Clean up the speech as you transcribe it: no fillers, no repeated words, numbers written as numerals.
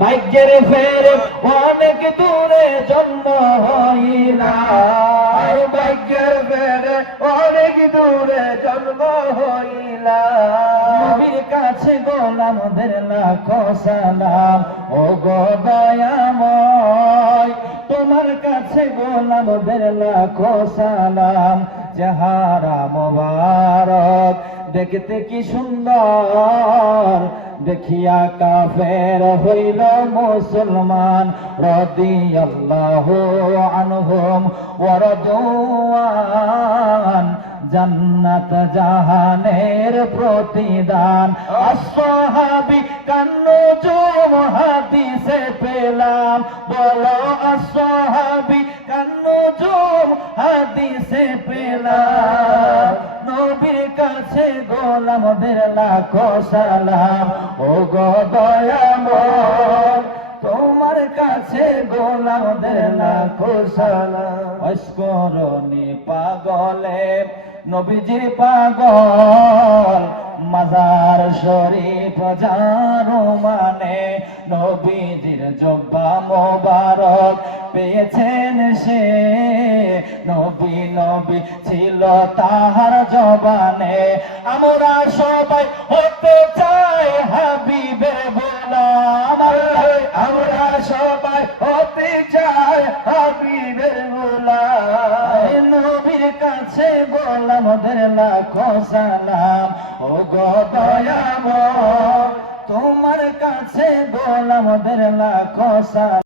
ভাগ্যের ফেরে অনেক দূরে জন্ম হইলাম, ভাগ্যের ফেরে অনেক দূরে জন্ম হইলাম। নবীর কাছে গোলামদের লাখো সালাম, ও গো দয়াময় তোমার কাছে গোলামদের লাখো সালাম। চেহারা মোবারক দেখতে কি সুন্দর, দেখিয়া কাফের হইল মুসলমান। রাদিয়াল্লাহু আনহুম ওয়া রাদওয়ান, জান্নাত জাহানের প্রতিদান। আসহাবী কান্নুজুম হাদিসে পেলাম, বলো আসহাবী কান্নুজুম হাদিসে পেলাম। নবীর কাছে গোলামদের লাখো সালাম, ও গো দয়াময় তোমার কাছে গোলামদের লাখো সালাম। অস্করণী পাগলে নবীজির পাগল, মাজার শরীফ যারো মানে নবীজির জব্বা মোবারক পেয়েছেন সে। নবী নবী ছিল তাহার জবানে, আমরা সবাই হতে চাই হাবিবের গোলাম। আমরা সবাই হতে চাই হাবিবের গোলাম। নবীর কাছে গোলামদের লাখো সালাম, ও গো দয়াময় তোমার কাছে গোলামদের লাখো সালাম।